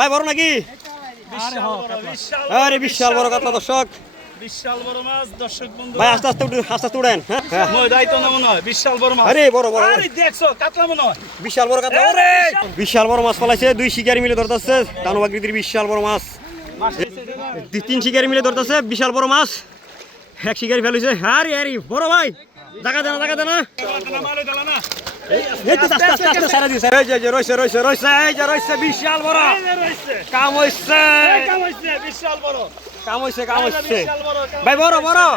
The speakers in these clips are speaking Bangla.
ভাই বড় নাকি? আরে বিশাল বড় কাতলা দর্শক, বিশাল বড় মাছ দর্শক বন্ধু। ভাই আস্তে আস্তে উড়েন। হ্যাঁ মই দাইতো না মনে হয়, বিশাল বড় মাছ। আরে বড় বড়, আরে দেখছো কাতলা মনে হয়, বিশাল বড় কাতলা। ওরে বিশাল বড় মাছ পালাইছে, দুই শিকারি মিলে ধরতেছে দানুবাগরির বিশাল বড় মাছ। তিন শিকারি মিলে ধরতেছে বিশাল বড় মাছ, এক শিকারি ফেলেছে। আরে আরে বড় ভাই, জায়গা দেনা এই তো আস্তে আস্তে আস্তে সারা দিছে। এই যে রইছে এই যে রইছে বিশাল বড় কাম হইছে, বিশাল বড় কাম হইছে ভাই বড়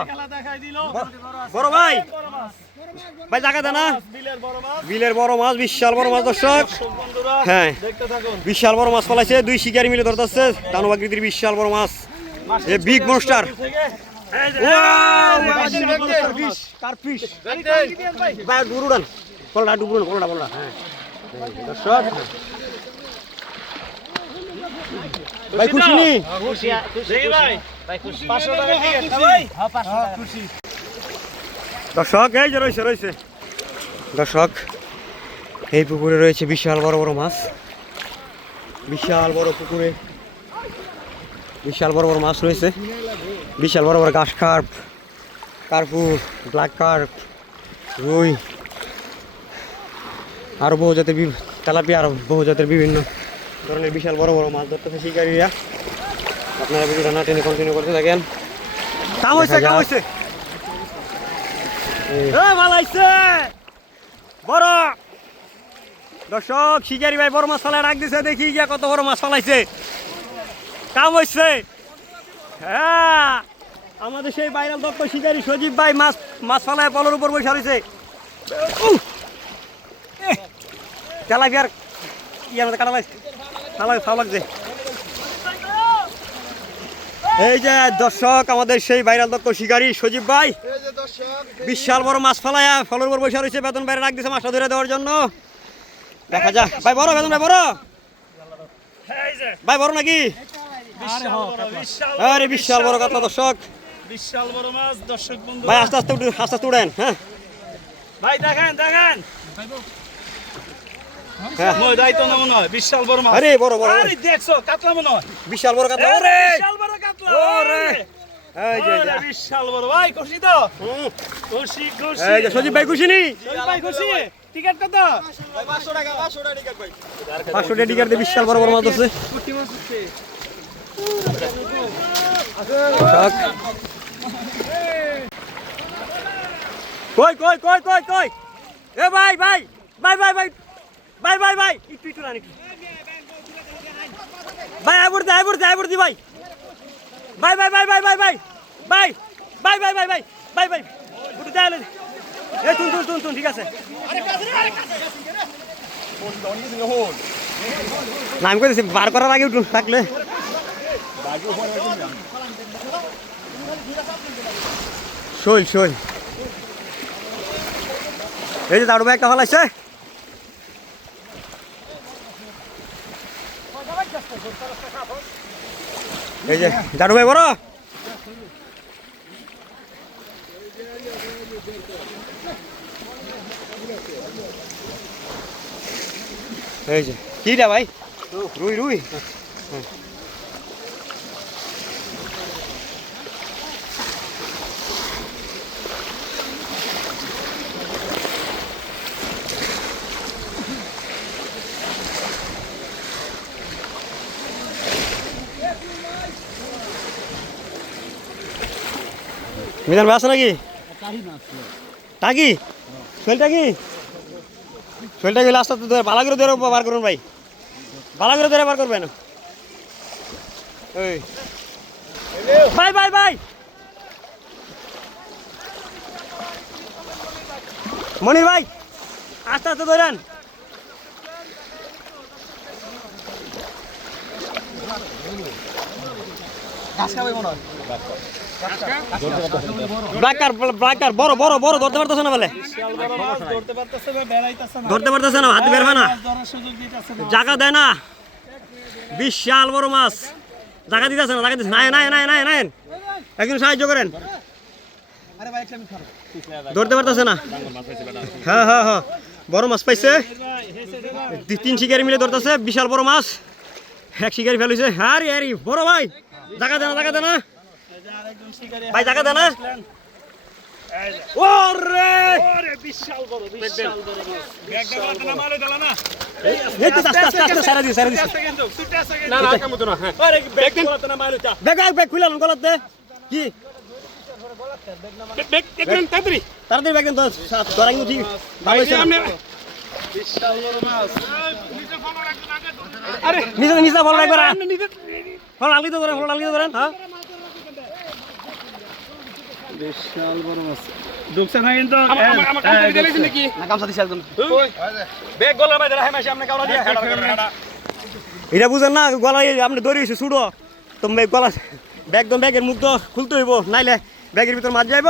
খেলা দেখাই দিল। বড় ভাই, ভাই জায়গা দেনা বিলের বড় মাছ, বিশাল বড় মাছ দর্শক। বন্ধুরা হ্যাঁ দেখতে থাকুন। বিশাল বড় মাছ পালাইছে, দুই শিকারি মিলে ধরতেছে দানুবাগরির বিশাল বড় মাছ, এ বিগ মনস্টার। কারফিশ ভাই ডুবুড়ান কলটা ডুবুড়ান হ্যাঁ দর্শক। ভাই খুশি নি? দেখি ভাই 500 টাকা টিকিট না ভাই? হ্যাঁ 500 টাকা খুশি। দর্শক এই যে রয়েছে দর্শক, এই পুকুরে রয়েছে বিশাল বড় বড় মাছ, বিশাল বড় পুকুরে বিশাল বড় বড় মাছ রয়েছে, বিশাল বড় বড় ঘাস কার্প, কার্পু, ব্ল্যাক কার্প, রুই, আরও বহু জাতের তেলাপিয়া, আরও বহু জাতের বিভিন্ন ধরনের বিশাল বড় বড় মাছ ধরতেছে শিকারীরা। আপনারা ভিডিওটা না টেনে কন্টিনিউ করতে থাকেন। কাম হইছে বড় দর্শক, শিকারি ভাই বড় মাছ ফালায় রাখ দিছে, দেখি গিয়া কত বড় মাছ ফালাইছে। কাম হইছে। হ্যাঁ আমাদের সেই ভাইরাল দত্ত শিকারি সজীব ভাই মাছ ফালায় পলের উপর বসে রয়েছে। তেলাপিয়ার ইয়ার মধ্যে কাটা লাগছে। এই যে দর্শক, আমাদের সেই ভাইরাল দক্ষ শিকারি সজীব ভাই বিশাল বড় মাছ ফালায়া ফলের উপর বসে রয়েছে, বেতন বাইরে রাখ দিছে মাছটা ধরে দেওয়ার জন্য। দেখা যাক ভাই বড় বেতন ভাই বড় নাকি? আরে বিশাল বড় কাতলা দর্শক, বিশাল বড় মাছ দর্শক বন্ধু। ভাই আস্তে আস্তে উড়েন। হ্যাঁ ভাই দেখেন হ্যাঁ মই দাইতো না মনে হয়, বিশাল বড় মাছ। আরে বড় আরে দেখছো কাতলা মনে হয়, বিশাল বড় কাতলা। ওরে বিশাল বড় কাতলা। ওরে এই যে বিশাল বড় ভাই, খুশি তো? খুশি এই যে সজীব ভাই খুশি নি? ভাই খুশি। টিকিট কত? ভাই 500 টাকা টিকিট ভাই। 500 টাকা টিকিট দিয়ে বিশাল বড় বড় মাছ আছে। কই এ ভাই একটু রানি ভাই আইবুর দি ভাই উঠে যাইলে এ তুন ঠিক আছে না, আমি কইতেছি বার করার আগে উঠুন থাকলে। শৈল এই যে দাঁড়ু ভাই একটা ফলাইছে। এই যে দাঁড়ু ভাই বড়, এই যে কিটা ভাই? রুই মিজান ভাই আছে নাকি? টাকি শৈলটা গেলে আস্তে আস্তে ভালো করে ধরে বার করুন ভাই, ভালো করে ধরে বার করবেন। ভাই মনির ভাই আস্তে আস্তে ধরেন। ব্ল্যাক বড় ধরতে পারতেছে না বলে, ধরতে পারতেছে না, হাত বের হয় না, জায়গা দেয় না। বিশাল বড় মাছ, জায়গা দিতেছে না, নাই একজন সাহায্য করেন, ধরতে পারতেছে না। হ্যাঁ বড় মাছ পাইছে, তিন শিকারি মিলে ধরতেছে বিশাল বড় মাছ, এক শিকারি ফেলেছে। আরে আরে বড় ভাই জায়গা দেনা ভাই, জায়গা দেনা। ওরে বিশাল বড় মাছ। এই তো আস্তে আস্তে সারা দিস না না কাম তো না। আরে ব্যাগ গলাতে না মারো চা। ব্যাগ খুলে আন গলাতে কি ব্যাগ দেখেন তাড়াতাড়ি ব্যাগ দেন তো ধরা কিন্তু ঠিক ভালো হইছে না। বিশাল বড় মাছ। আরে নিচে ফল রাখবে না, নিচে ফল আলগিতে করেন হ্যাঁ। বিশাল বড় মাছ। ঢুকছে না কিন্তু আমার কাছে দিলে নাকি না গামছা দিছে একদম। ব্যাগ গলার মধ্যে রাখে মাসে আপনি কাউরা দিয়ে হেডা এটা বুঝেন না, গলায় আপনি দড়িয়েছে ছুড়ো তো গলা ব্যাগের মুখ তো খুলতে হইব, নাইলে ব্যাগের ভিতর মাছ যাইব।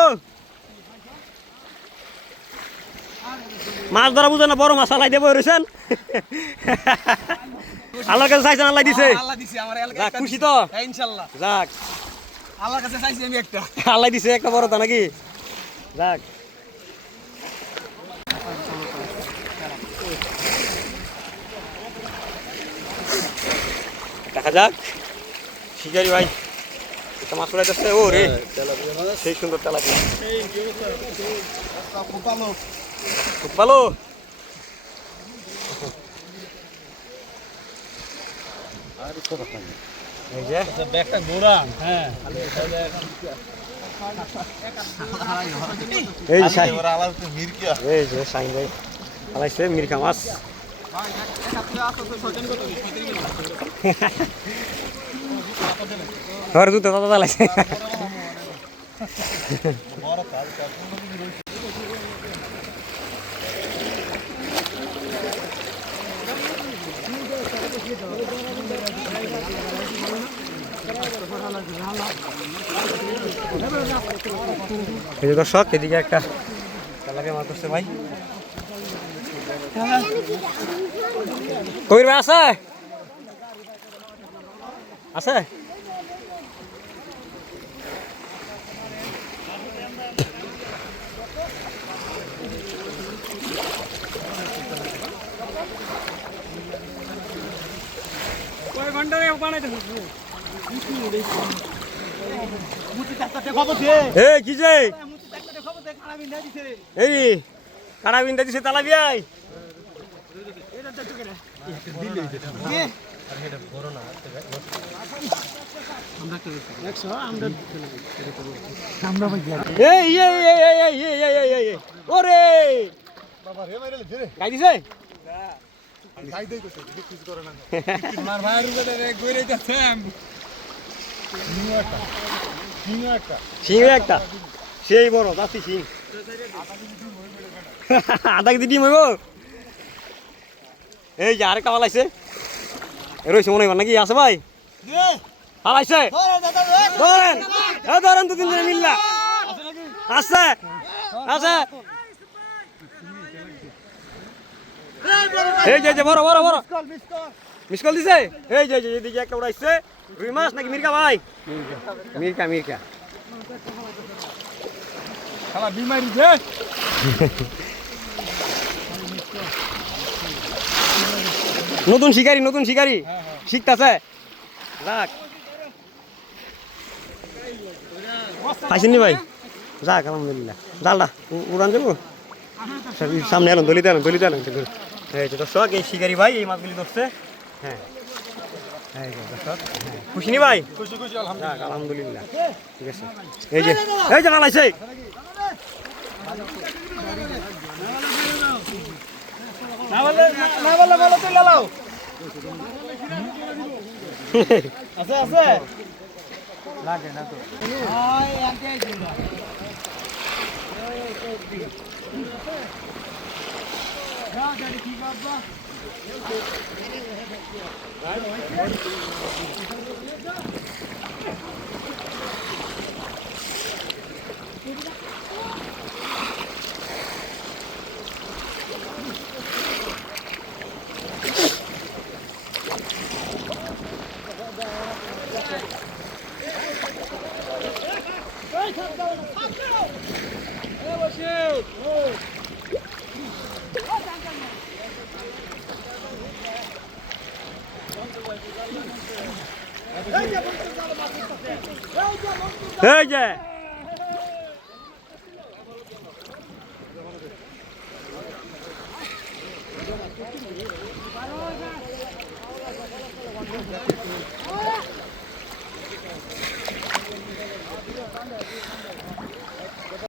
মাছ ধরা বুঝেন না, বড় মাছ আলাই দেবো রয়েছেন। আল্লাহর কাছে চাইছেন, আল্লাহ দিছে। আল্লাহ দিছে আমার এলাকায় যাক, খুশি তো? হ্যাঁ ইনশাআল্লাহ। যাক, আল্লাহর কাছে চাইছি আমি একটা। আল্লাহ দিছে একটা বড় তা নাকি। যাক, দেখা যাক। শিকারি ভাই একটা মাছ পড়াইতেছে। ও রে সেই সুন্দর তেলাপিয়া, খুব ভালো। এই যে ব্যাগটা ঘোরা। হ্যাঁ এই যে শাইন, এই যে শাইন ভাই আলাইছে মিরকা মাছ। ঘরে দুটো দাদা চালাইছে। এই যে দর্শক, এদিকে একটা তেলাপিয়া মাছ ধরছে ভাই। কবির ভাই আছে আছে? কয় ঘন্টা বানাইতে এই কি যে এই কাড়া বিন্দা দিছে তেলাপিয়ায়। ওরে গাই দিছে সিং একটা সেই বড় জাতি সিং। আধা কেজি ডিম হইব। এই যে আরেকটা পালাইছে, রয়েছে মনে হয় নাকি আছে ভাই? পালাইছে, ধরেন ধরেন, দুদিন ধরে মিললা আছে আছে। এই যে বড় বড় বড় মিস কল দিছে। এই যে এদিকে একটা উড়াইছে। রুই মাছ নাকি মিরকা ভাই? মিরকা শালা বিমারি যে। নতুন শিকারি শিখতেছে। যাক, পাইছেন ভাই? যাক আলহামদুলিল্লাহ। জালটা উড়ান যাবো সামনে, এলাম দলিতে এলাম। এই যে দর্শক, এই শিকারি ভাই এই মাছগুলি ধরছে। হ্যাঁ খুশি নি ভাই? খুশি আলহামদুলিল্লাহ, ঠিক আছে। এই যে পালাইছে। না বলে বলো তুই লাও। আছে লাগে না তো। এই যে